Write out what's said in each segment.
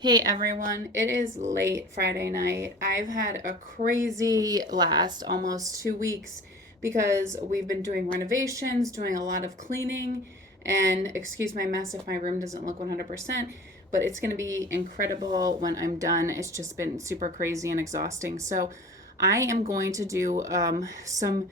Hey everyone, it is late Friday night. I've had a crazy last almost 2 weeks because we've been doing renovations, doing a lot of cleaning, and excuse my mess if my room doesn't look 100%, but it's going to be incredible when I'm done. It's just been super crazy and exhausting. So I am going to do some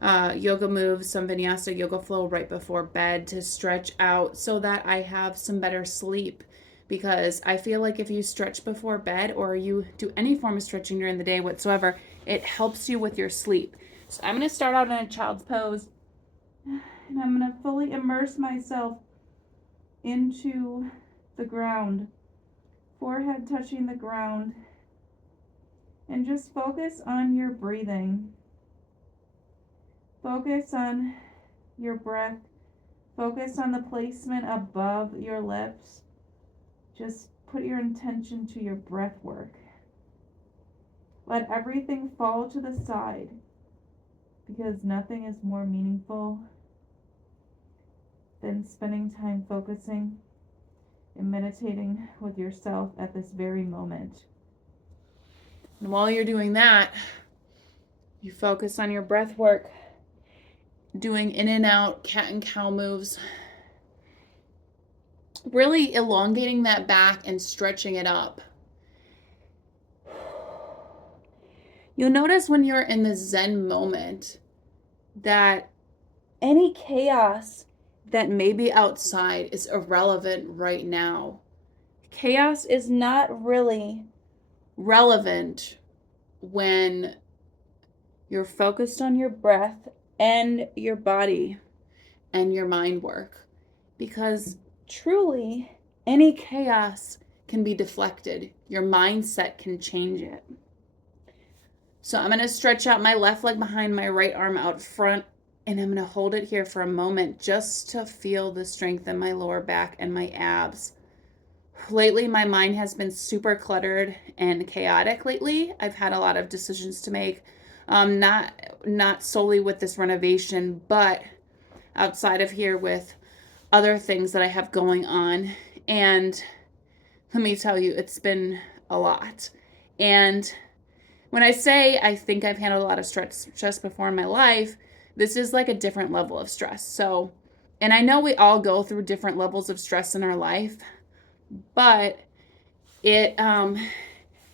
yoga moves, some vinyasa yoga flow right before bed to stretch out so that I have some better sleep. Because I feel like if you stretch before bed or you do any form of stretching during the day whatsoever, it helps you with your sleep. So I'm going to start out in a child's pose and I'm going to fully immerse myself into the ground, forehead touching the ground, and just focus on your breathing. Focus on your breath. Focus on the placement above your lips. Just put your intention to your breath work. Let everything fall to the side because nothing is more meaningful than spending time focusing and meditating with yourself at this very moment. And while you're doing that, you focus on your breath work, doing in and out cat and cow moves, really elongating that back and stretching it up. You'll notice when you're in the Zen moment that any chaos that may be outside is irrelevant right now. Chaos is not really relevant when you're focused on your breath and your body and your mind work. Because truly, any chaos can be deflected. Your mindset can change it. So I'm going to stretch out my left leg behind my right arm out front, and I'm going to hold it here for a moment just to feel the strength in my lower back and my abs. Lately, my mind has been super cluttered and chaotic lately. I've had a lot of decisions to make, not solely with this renovation, but outside of here with other things that I have going on. And let me tell you, it's been a lot. And when I say I think I've handled a lot of stress before in my life, this is like a different level of stress. So, and I know we all go through different levels of stress in our life, but it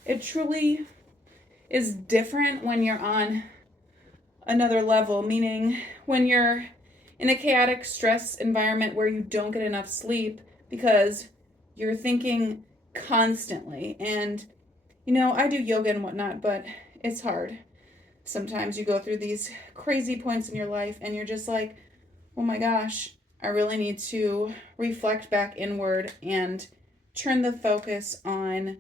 it truly is different when you're on another level, meaning when you're in a chaotic stress environment where you don't get enough sleep because you're thinking constantly. And I do yoga and whatnot, but it's hard. Sometimes you go through these crazy points in your life and you're just like, oh my gosh, I really need to reflect back inward and turn the focus on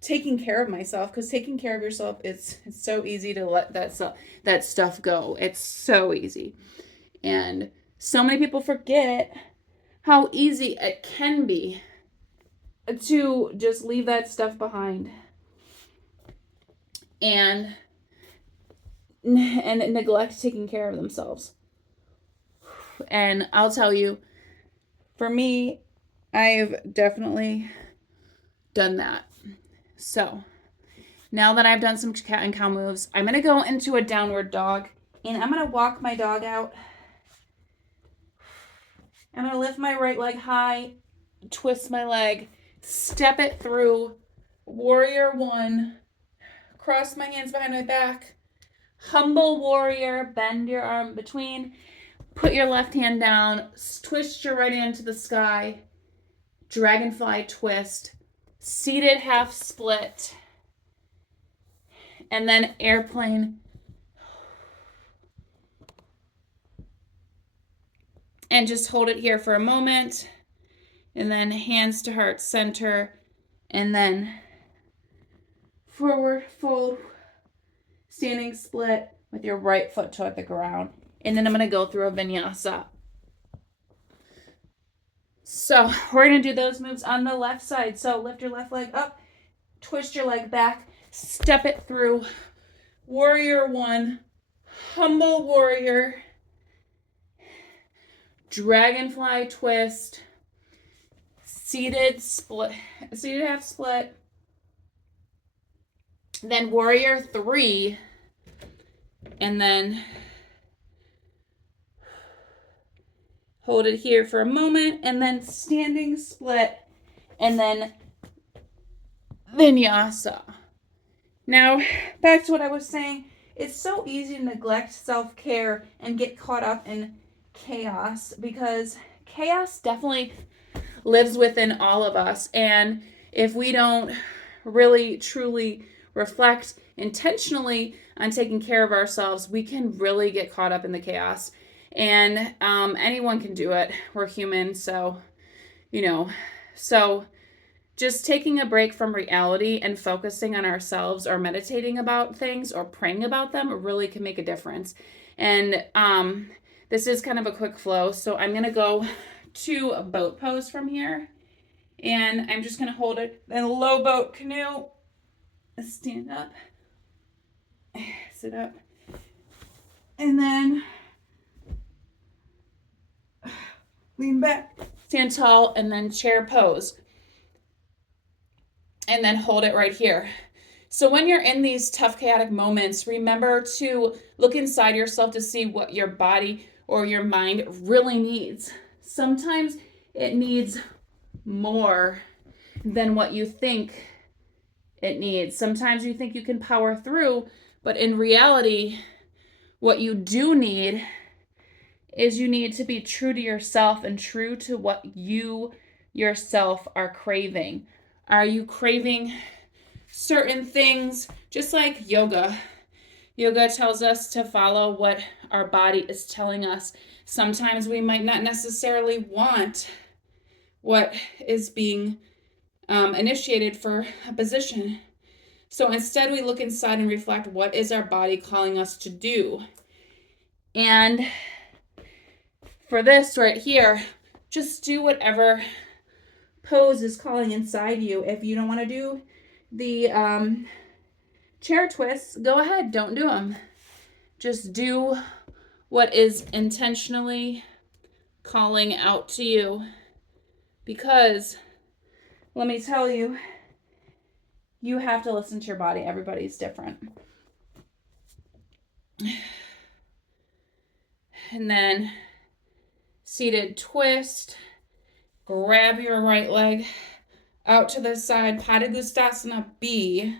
taking care of myself, because taking care of yourself, it's so easy to let that stuff go. It's so easy. And so many people forget how easy it can be to just leave that stuff behind and neglect taking care of themselves. And I'll tell you, for me, I've definitely done that. So now that I've done some cat and cow moves, I'm going to go into a downward dog, and I'm going to walk my dog out. I'm going to lift my right leg high, twist my leg, step it through, warrior one, cross my hands behind my back, humble warrior, bend your arm between, put your left hand down, twist your right hand to the sky, dragonfly twist, seated half split, and then airplane. And just hold it here for a moment, and then hands to heart center, and then forward fold, standing split with your right foot toward the ground. And then I'm going to go through a vinyasa. So we're going to do those moves on the left side. So lift your left leg up, twist your leg back, step it through, warrior one, humble warrior, dragonfly twist, seated split, seated half split, then warrior 3, and then hold it here for a moment, and then standing split, and then vinyasa. Now, back to what I was saying, it's so easy to neglect self-care and get caught up in chaos, because chaos definitely lives within all of us. And if we don't really truly reflect intentionally on taking care of ourselves, we can really get caught up in the chaos. And anyone can do it. We're human, so so just taking a break from reality and focusing on ourselves, or meditating about things or praying about them, really can make a difference. And this is kind of a quick flow, so I'm going to go to a boat pose from here, and I'm just going to hold it in a low boat canoe, stand up, sit up, and then lean back, stand tall, and then chair pose. And then hold it right here. So when you're in these tough, chaotic moments, remember to look inside yourself to see what your body or your mind really needs. Sometimes it needs more than what you think it needs. Sometimes you think you can power through, but in reality, what you do need is you need to be true to yourself and true to what you yourself are craving. Are you craving certain things? Just like yoga. Yoga tells us to follow what our body is telling us. Sometimes we might not necessarily want what is being initiated for a position. So instead, we look inside and reflect, what is our body calling us to do? And for this right here, just do whatever pose is calling inside you. If you don't want to do the chair twists, go ahead, don't do them. Just do what is intentionally calling out to you, because let me tell you, you have to listen to your body. Everybody's different. And then seated twist, grab your right leg out to the side, Padangusthasana B,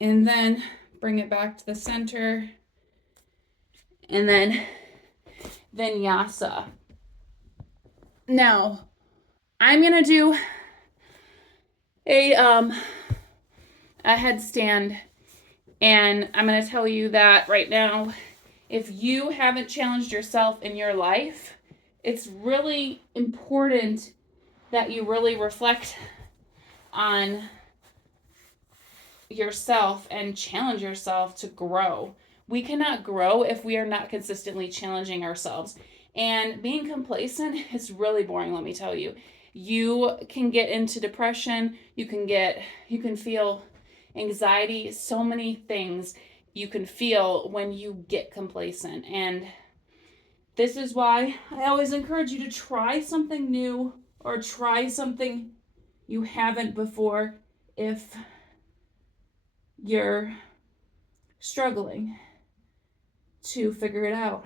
and then bring it back to the center, and then Vinyasa. Now, I'm gonna do a headstand, and I'm gonna tell you that right now, if you haven't challenged yourself in your life, it's really important that you really reflect on yourself and challenge yourself to grow. We cannot grow if we are not consistently challenging ourselves. And being complacent is really boring, let me tell you. You can get into depression, you can feel anxiety, so many things you can feel when you get complacent. And this is why I always encourage you to try something new, or try something you haven't before if you're struggling to figure it out.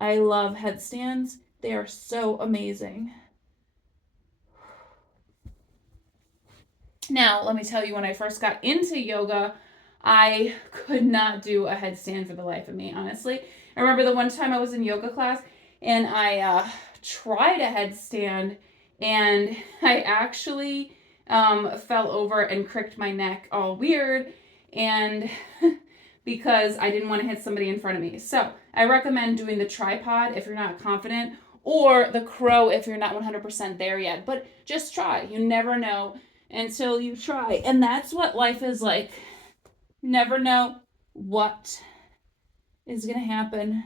I love headstands. They are so amazing. Now, let me tell you, when I first got into yoga, I could not do a headstand for the life of me, honestly. I remember the one time I was in yoga class and I tried a headstand, and I actually fell over and cricked my neck all weird, and because I didn't want to hit somebody in front of me. So I recommend doing the tripod if you're not confident, or the crow if you're not 100% there yet. But just try. You never know until you try. And that's what life is like. You never know what is going to happen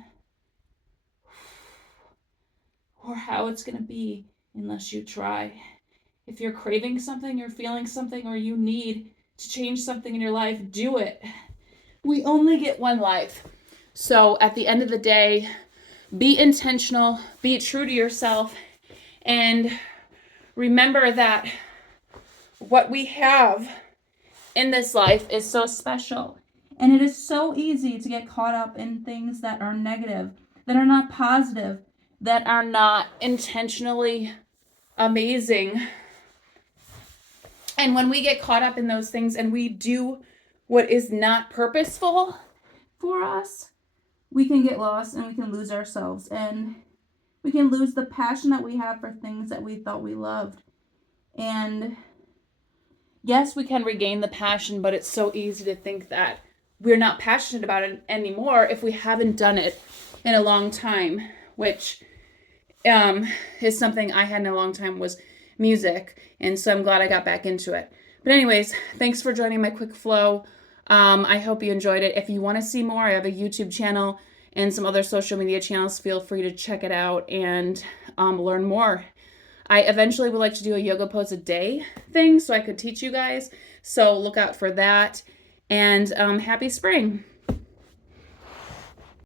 or how it's going to be unless you try. If you're craving something, you're feeling something, or you need to change something in your life, do it. We only get one life. So at the end of the day, Be intentional, be true to yourself, and remember that what we have in this life is so special. And it is so easy to get caught up in things that are negative, that are not positive, that are not intentionally amazing. And when we get caught up in those things and we do what is not purposeful for us, we can get lost and we can lose ourselves. And we can lose the passion that we have for things that we thought we loved. And yes, we can regain the passion, but it's so easy to think that we're not passionate about it anymore if we haven't done it in a long time, which is something I had in a long time, was music. And so I'm glad I got back into it. But anyways, thanks for joining my quick flow. I hope you enjoyed it. If you want to see more, I have a YouTube channel and some other social media channels. Feel free to check it out and learn more. I eventually would like to do a yoga pose a day thing so I could teach you guys. So look out for that. And happy spring.